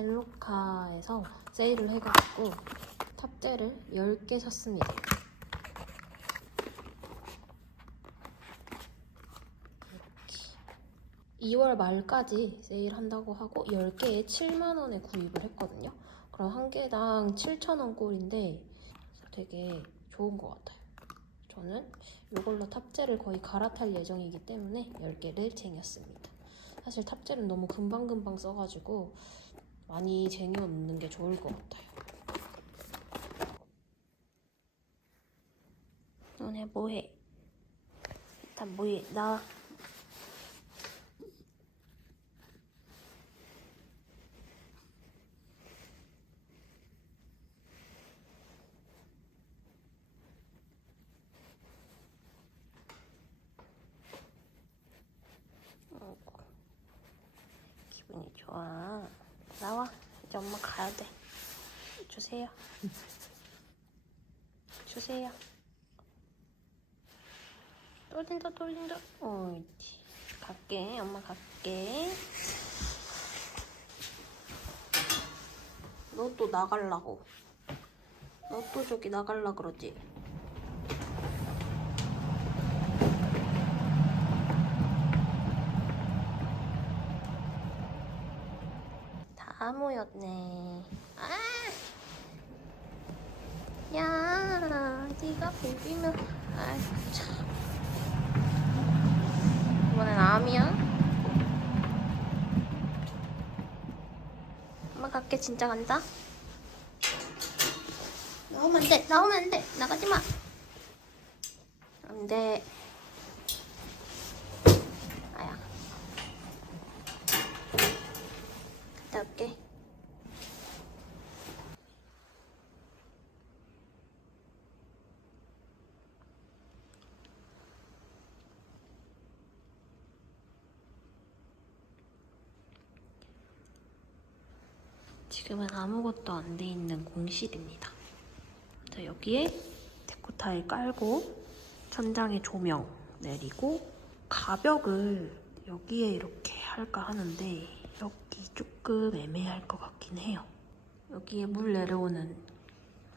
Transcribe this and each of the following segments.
젤로카에서 세일을 해가지고 탑재를 10개 샀습니다. 2월 말까지 세일한다고 하고 10개에 7만원에 구입을 했거든요. 그럼 한 개당 7,000원 꼴인데 되게 좋은 것 같아요. 저는 이걸로 탑재를 거의 갈아탈 예정이기 때문에 10개를 쟁였습니다. 사실 탑재는 너무 금방금방 써가지고 많이 쟁여놓는 게 좋을 것 같아요. 너네 뭐해? 일단 뭐해? 나와. 아이고, 기분이 좋아. 나와. 이제 엄마 가야 돼. 주세요. 주세요. 떨린다, 떨린다. 옳지. 갈게. 엄마 갈게. 너 또 나갈라고. 너 또 저기 나갈라 그러지? 다 모였네. 아! 야, 네가 베비면, 아이 참. 이번엔 암이야? 엄마 갈게 진짜 간다. 나오면 안 돼, 나오면 안 돼, 나가지 마. 안 돼. 아야. 갔다 올게. 지금은 아무것도 안 돼 있는 공실입니다. 자, 여기에 데코 타일 깔고 천장에 조명 내리고 가벽을 여기에 이렇게 할까 하는데 여기 조금 애매할 것 같긴 해요. 여기에 물 내려오는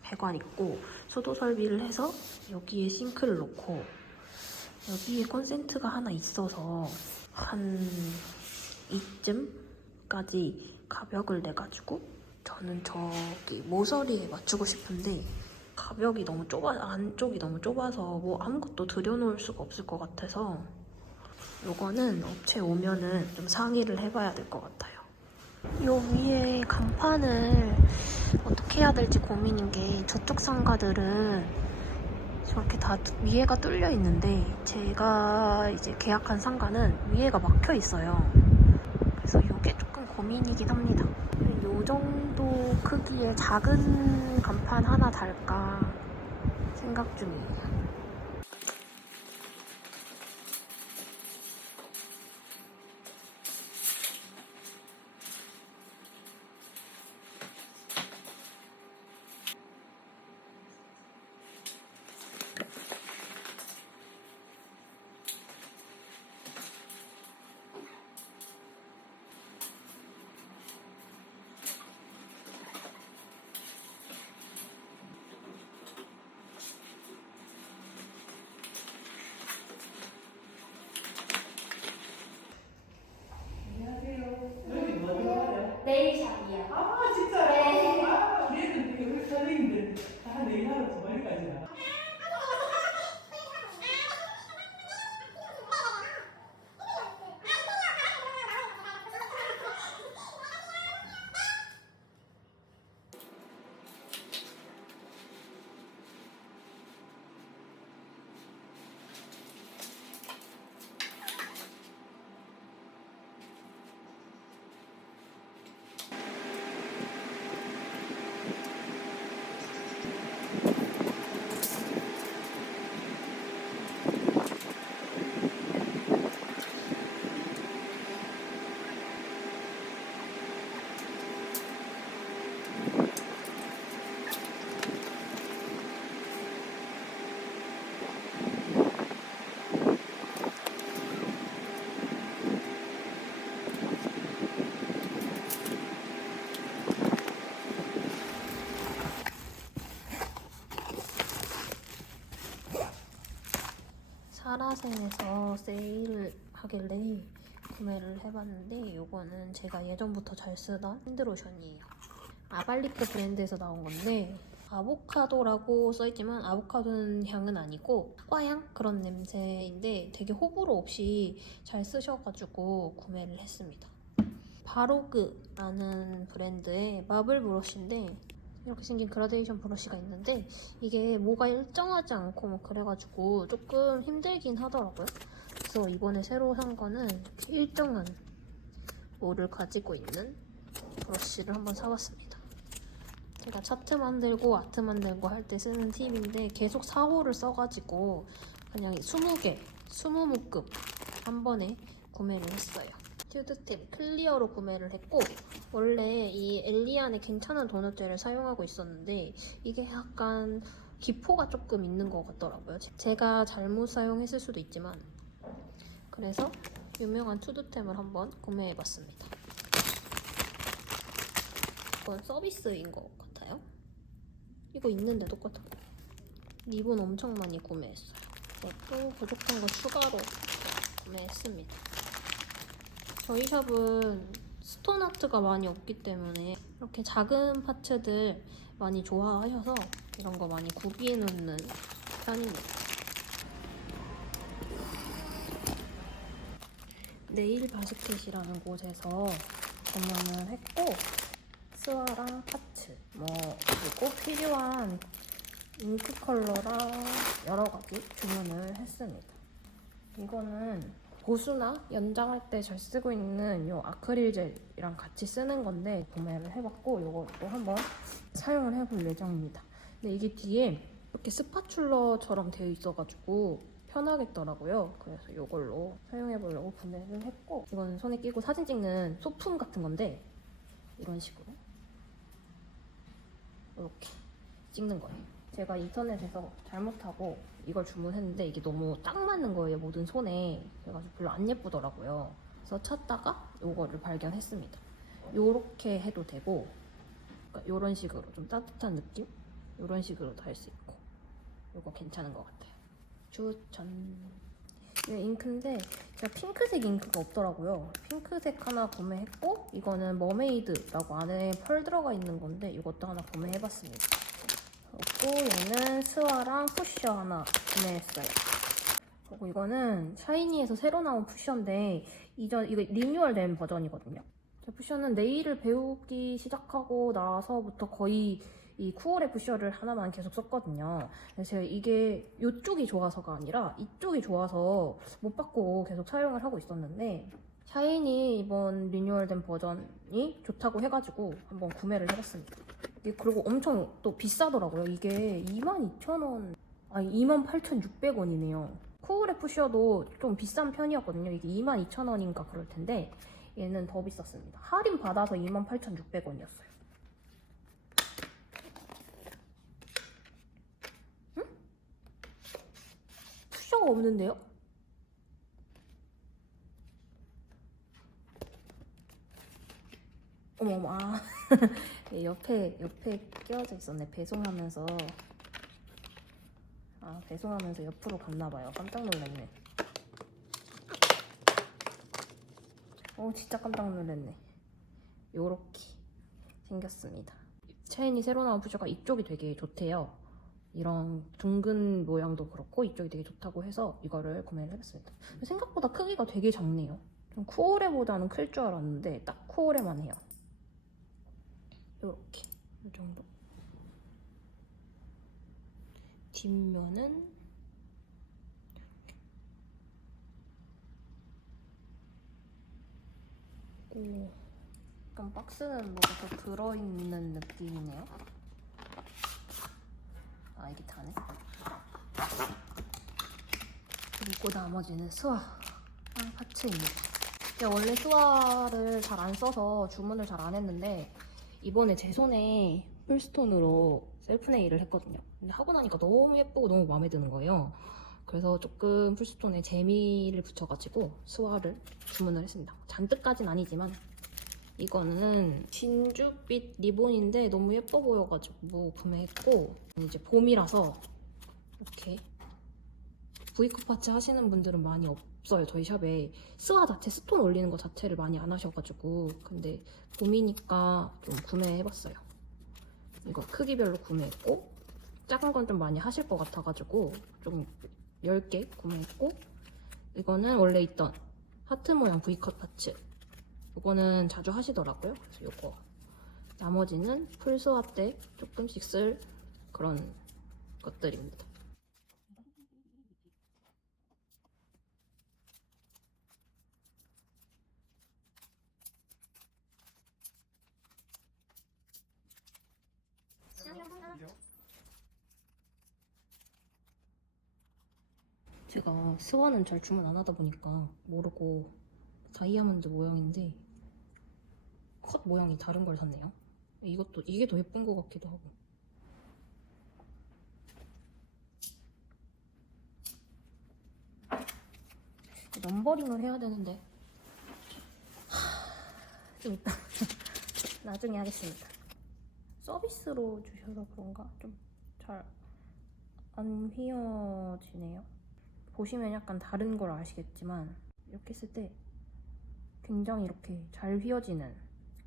배관 있고 수도 설비를 해서 여기에 싱크를 놓고 여기에 콘센트가 하나 있어서 한 이쯤까지 가벽을 내가지고 저는 저기 모서리에 맞추고 싶은데 가벽이 너무 좁아 안쪽이 너무 좁아서 뭐 아무것도 들여놓을 수가 없을 것 같아서 요거는 업체 오면은 좀 상의를 해봐야 될 것 같아요. 요 위에 간판을 어떻게 해야 될지 고민인 게 저쪽 상가들은 저렇게 다 뚜- 위에가 뚫려 있는데 제가 이제 계약한 상가는 위에가 막혀 있어요. 그래서 이게 조금 고민이긴 합니다. 이 정도 크기의 작은 간판 하나 달까 생각 중이에요. 스마센에서 세일을 하길래 구매를 해봤는데 이거는 제가 예전부터 잘 쓰던 핸드로션이에요. 아발리크 브랜드에서 나온 건데 아보카도라고 써있지만 아보카도는 향은 아니고 사과향 그런 냄새인데 되게 호불호 없이 잘 쓰셔가지고 구매를 했습니다. 바로그라는 브랜드의 마블 브러쉬인데 이렇게 생긴 그라데이션 브러쉬가 있는데 이게 뭐가 일정하지 않고 뭐 그래가지고 조금 힘들긴 하더라고요. 그래서 이번에 새로 산 거는 일정한 뭐를 가지고 있는 브러쉬를 한번 사봤습니다. 제가 차트 만들고 아트 만들고 할 때 쓰는 팁인데 계속 사호를 써가지고 그냥 20개, 20묶음 한 번에 구매를 했어요. 튜드템 클리어로 구매를 했고 원래 이 엘리안의 괜찮은 도넛 젤을 사용하고 있었는데 이게 약간 기포가 조금 있는 것 같더라고요. 제가 잘못 사용했을 수도 있지만 그래서 유명한 투두템을 한번 구매해봤습니다. 이건 서비스인 것 같아요. 이거 있는데 똑같아. 립은 엄청 많이 구매했어요. 이것도 부족한 거 추가로 구매했습니다. 저희 샵은 스톤 아트가 많이 없기 때문에 이렇게 작은 파츠들 많이 좋아하셔서 이런 거 많이 구비해 놓는 편입니다. 네일 바스켓이라는 곳에서 주문을 했고 스와랑 파츠 뭐 그리고 필요한 잉크 컬러랑 여러 가지 주문을 했습니다. 이거는 보수나 연장할 때 잘 쓰고 있는 이 아크릴 젤이랑 같이 쓰는 건데 구매를 해봤고 이것도 한번 사용을 해볼 예정입니다. 근데 이게 뒤에 이렇게 스파츌러처럼 되어 있어가지고 편하겠더라고요. 그래서 이걸로 사용해보려고 구매를 했고 이거는 손에 끼고 사진 찍는 소품 같은 건데 이런 식으로 이렇게 찍는 거예요. 제가 인터넷에서 잘못하고 이걸 주문했는데 이게 너무 딱 맞는 거예요. 모든 손에. 그래가지고 별로 안 예쁘더라고요. 그래서 찾다가 이거를 발견했습니다. 요렇게 해도 되고 그러니까 요런 식으로 좀 따뜻한 느낌? 요런 식으로도 할 수 있고 요거 괜찮은 것 같아요. 추천. 이 잉크인데 제가 핑크색 잉크가 없더라고요. 핑크색 하나 구매했고 이거는 머메이드라고 안에 펄 들어가 있는 건데 이것도 하나 구매해봤습니다. 그리고 얘는 스와랑 푸셔 하나 구매했어요. 그리고 이거는 샤이니에서 새로 나온 푸셔인데 이전 이거 리뉴얼된 버전이거든요. 제 푸셔는 네일을 배우기 시작하고 나서부터 거의 이 쿠어레 푸셔를 하나만 계속 썼거든요. 그래서 제가 이게 이쪽이 좋아서가 아니라 이쪽이 좋아서 못 바꾸고 계속 사용을 하고 있었는데 샤이니 이번 리뉴얼된 버전이 좋다고 해가지고 한번 구매를 해봤습니다. 그리고 엄청 또 비싸더라고요. 이게 22,000원, 아니 28,600원이네요. 쿠어레 푸셔도 좀 비싼 편이었거든요. 이게 22,000원인가 그럴 텐데 얘는 더 비쌌습니다. 할인 받아서 28,600원이었어요. 푸셔가 없는데요? 어머머, 아. 예, 옆에, 옆에 끼워져 있었네. 배송하면서. 아, 배송하면서 옆으로 갔나봐요. 깜짝 놀랐네. 어, 진짜 깜짝 놀랐네. 요렇게 생겼습니다. 체인이 새로 나온 푸셔가 이쪽이 되게 좋대요. 이런 둥근 모양도 그렇고 이쪽이 되게 좋다고 해서 이거를 구매를 해봤습니다. 생각보다 크기가 되게 작네요. 좀 쿠오레보다는 클 줄 알았는데 딱 쿠오레만 해요. 이렇게 이 정도. 뒷면은 오, 약간 박스는 뭐가 더 들어있는 느낌이네요. 아 이게 다네. 그리고 나머지는 수화 파츠입니다. 제가 원래 수화를 잘 안 써서 주문을 잘 안 했는데 이번에 제 손에 풀스톤으로 셀프 네일을 했거든요. 근데 하고 나니까 너무 예쁘고 너무 마음에 드는 거예요. 그래서 조금 풀스톤에 재미를 붙여가지고 수화를 주문을 했습니다. 잔뜩까진 아니지만 이거는 진주빛 리본인데 너무 예뻐 보여가지고 구매했고 이제 봄이라서 이렇게 V컵 파츠 하시는 분들은 많이 없 어요 저희 샵에. 스와 자체 스톤 올리는 거 자체를 많이 안 하셔가지고. 근데 봄이니까 좀 구매해봤어요. 이거 크기별로 구매했고 작은 건 좀 많이 하실 것 같아가지고 좀 10개 구매했고 이거는 원래 있던 하트 모양 V컷 파츠 이거는 자주 하시더라고요. 그래서 이거. 나머지는 풀스와 때 조금씩 쓸 그런 것들입니다 제가 스와는 잘 주문 안 하다 보니까 모르고 다이아몬드 모양인데 컷 모양이 다른 걸 샀네요. 이것도 이게 더 예쁜 것 같기도 하고. 넘버링을 해야 되는데 하, 좀 이따 나중에 하겠습니다. 서비스로 주셔서 그런가 좀 잘 안 휘어지네요. 보시면 약간 다른 걸 아시겠지만 이렇게 했을 때 굉장히 이렇게 잘 휘어지는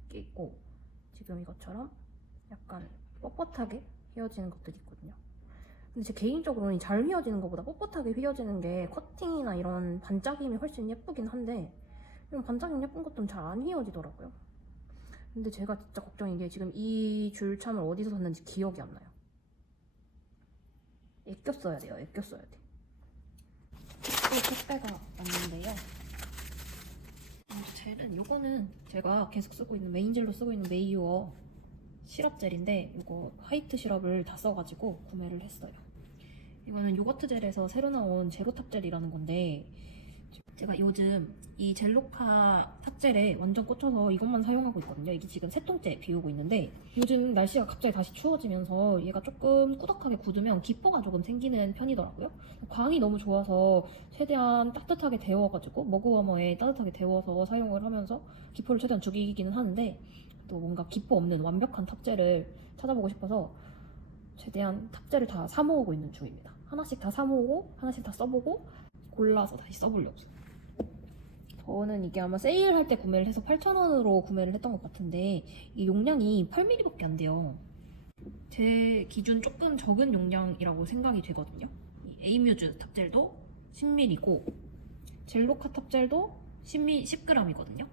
게 있고 지금 이것처럼 약간 뻣뻣하게 휘어지는 것들이 있거든요. 근데 제 개인적으로는 이잘 휘어지는 것보다 뻣뻣하게 휘어지는 게 커팅이나 이런 반짝임이 훨씬 예쁘긴 한데 이런 반짝임 예쁜 것들은 잘 안 휘어지더라고요. 근데 제가 진짜 걱정인 게 지금 이 줄참을 어디서 샀는지 기억이 안 나요. 애껴 써야 돼요. 애껴 써야 돼. 또 택배가 왔는데요. 음, 젤은 요거는 제가 계속 쓰고 있는 메인젤로 쓰고 있는 메이유어 시럽 젤인데 이거 화이트 시럽을 다 써가지고 구매를 했어요. 이거는 요거트 젤에서 새로 나온 제로탑 젤이라는 건데 제가 요즘 이 젤로카 탑젤에 완전 꽂혀서 이것만 사용하고 있거든요. 이게 지금 세 통째 비우고 있는데 요즘 날씨가 갑자기 다시 추워지면서 얘가 조금 꾸덕하게 굳으면 기포가 조금 생기는 편이더라고요. 광이 너무 좋아서 최대한 따뜻하게 데워가지고 머그워머에 따뜻하게 데워서 사용을 하면서 기포를 최대한 죽이기는 하는데 또 뭔가 기포 없는 완벽한 탑젤을 찾아보고 싶어서 최대한 탑젤을 다 사모으고 있는 중입니다. 하나씩 다 사모으고 하나씩 다 써보고 골라서 다시 써보려고. 저는 이게 아마 세일할 때 구매를 해서 8,000원으로 구매를 했던 것 같은데 이 용량이 8ml밖에 안 돼요. 제 기준 조금 적은 용량이라고 생각이 되거든요. 이 에이뮤즈 탑젤도 10ml고 젤로카 탑젤도 10ml, 10g이거든요.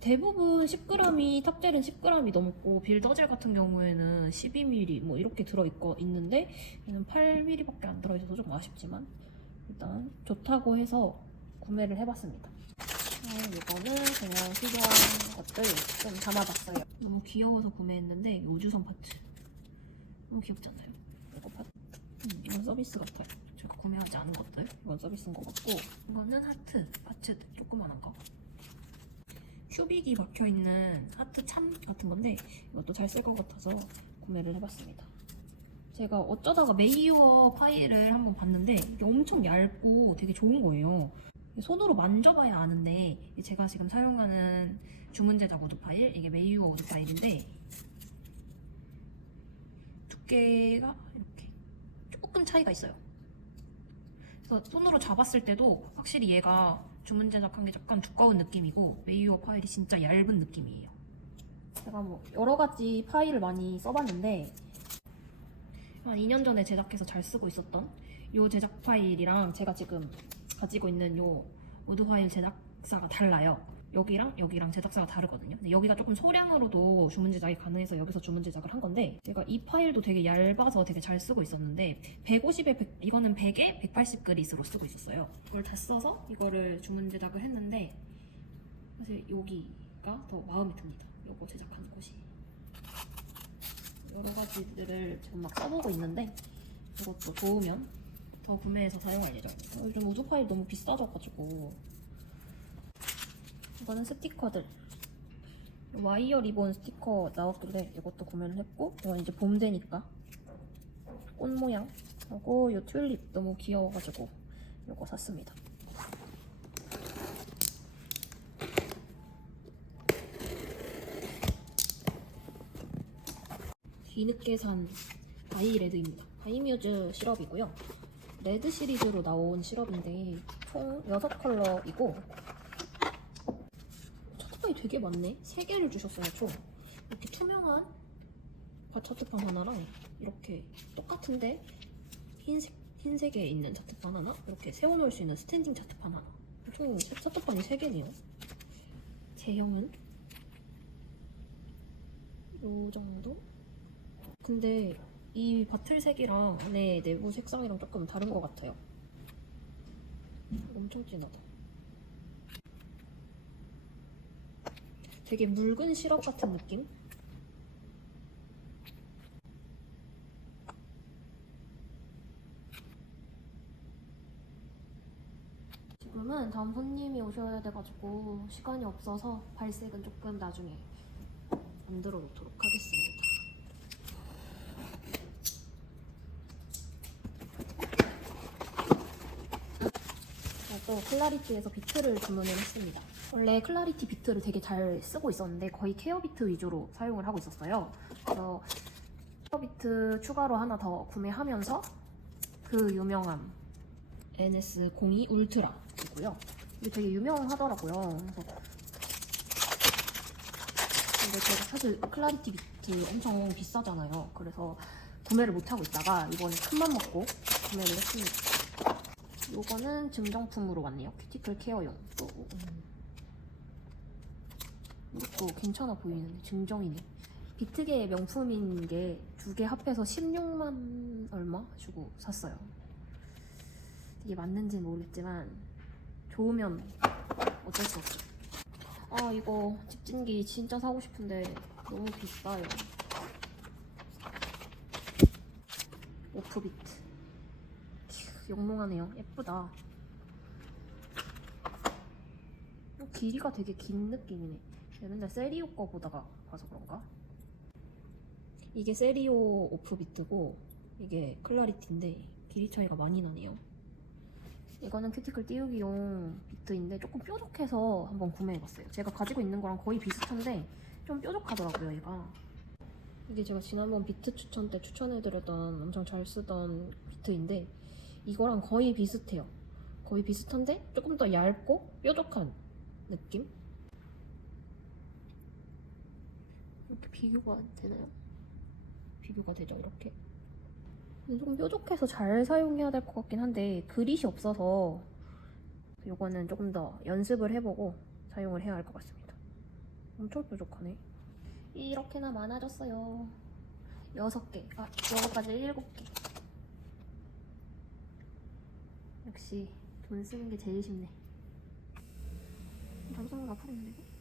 대부분 10g이 탑젤은 10g이 넘고 빌더젤 같은 경우에는 12ml 뭐 이렇게 들어있고 있는데 얘는 8ml밖에 안 들어있어서 조금 아쉽지만 일단 좋다고 해서 구매를 해봤습니다. 어, 이거는 그냥 필요한 것들 좀 담아봤어요. 너무 귀여워서 구매했는데 이 우주선 파츠 너무 귀엽잖아요. 이거 파츠 음, 이건 서비스 같아요. 제가 구매하지 않은 것들 이건 서비스인 것 같고 이거는 하트 파츠 조그만한 거 휴빅이 박혀있는 하트 참 같은 건데 이것도 잘 쓸 것 같아서 구매를 해봤습니다. 제가 어쩌다가 메이유어 파일을 한번 봤는데 이게 엄청 얇고 되게 좋은 거예요. 손으로 만져봐야 아는데 제가 지금 사용하는 주문 제작 우드 파일 이게 메이유어 우드 파일인데 두께가 이렇게 조금 차이가 있어요. 그래서 손으로 잡았을 때도 확실히 얘가 주문 제작한 게 약간 두꺼운 느낌이고 메이유어 파일이 진짜 얇은 느낌이에요. 제가 뭐 여러 가지 파일을 많이 써봤는데 한 2년 전에 제작해서 잘 쓰고 있었던 이 제작 파일이랑 제가 지금 가지고 있는 요 우드 파일 제작사가 달라요. 여기랑 여기랑 제작사가 다르거든요. 근데 여기가 조금 소량으로도 주문 제작이 가능해서 여기서 주문 제작을 한 건데 제가 이 파일도 되게 얇아서 되게 잘 쓰고 있었는데 150에 100, 이거는 100에 180 그릿으로 쓰고 있었어요. 이걸 다 써서 이거를 주문 제작을 했는데 사실 여기가 더 마음에 듭니다. 요거 제작하는 곳이 여러 가지들을 지금 막 써보고 있는데 이것도 좋으면 더 구매해서 사용할 예정입니다. 어, 요즘 우드 파일 너무 비싸져가지고 이거는 스티커들 와이어 리본 스티커 나왔길래 이것도 구매를 했고 이건 이제 봄 되니까 꽃 모양 하고 이 튤립 너무 귀여워가지고 이거 샀습니다. 뒤늦게 산 바이레드입니다. 바이뮤즈 시럽이고요. 레드 시리즈로 나온 시럽인데 총 6컬러이고 차트판이 되게 많네. 3개를 주셨어요, 총. 이렇게 투명한 차트판 하나랑 이렇게 똑같은데 흰색, 흰색에 있는 차트판 하나 이렇게 세워놓을 수 있는 스탠딩 차트판 하나 총 차트판이 3개네요. 제형은 요 정도? 근데 이 바틀색이랑 안에 내부 색상이랑 조금 다른 것 같아요. 엄청 진하다. 되게 묽은 시럽 같은 느낌? 지금은 다음 손님이 오셔야 돼가지고 시간이 없어서 발색은 조금 나중에 만들어 놓도록 하겠습니다. 또 클라리티에서 비트를 주문을 했습니다. 원래 클라리티 비트를 되게 잘 쓰고 있었는데 거의 케어 비트 위주로 사용을 하고 있었어요. 그래서 케어 비트 추가로 하나 더 구매하면서 그 유명한 NS02 울트라이고요. 이게 되게 유명하더라고요. 그래서 근데 제가 사실 클라리티 비트 엄청 비싸잖아요. 그래서 구매를 못하고 있다가 이번에 큰맘 먹고 구매를 했습니다. 요거는 증정품으로 왔네요. 큐티클 케어용. 또, 음. 이것도 괜찮아 보이는데 증정이네. 비트계의 명품인 게 두 개 합해서 16만 얼마 주고 샀어요. 이게 맞는지는 모르겠지만 좋으면 어쩔 수 없죠. 아 이거 집진기 진짜 사고 싶은데 너무 비싸요. 오프비트. 큐, 영롱하네요. 예쁘다. 어, 길이가 되게 긴 느낌이네. 맨날 세리오 거 보다가 봐서 그런가? 이게 세리오 오프비트고 이게 클라리티인데 길이 차이가 많이 나네요. 이거는 큐티클 띄우기용 비트인데 조금 뾰족해서 한번 구매해봤어요. 제가 가지고 있는 거랑 거의 비슷한데 좀 뾰족하더라고요, 얘가. 이게 제가 지난번 비트 추천 때 추천해드렸던 엄청 잘 쓰던 비트인데 이거랑 거의 비슷해요. 거의 비슷한데 조금 더 얇고 뾰족한 느낌? 이렇게 비교가 되나요? 비교가 되죠, 이렇게. 조금 뾰족해서 잘 사용해야 될 것 같긴 한데 그릿이 없어서 요거는 조금 더 연습을 해보고 사용을 해야 할 것 같습니다. 엄청 뾰족하네. 이렇게나 많아졌어요. 여섯 개. 아, 이거까지 일곱 개. 역시 돈 쓰는 게 제일 쉽네. 아프겠는데 이거?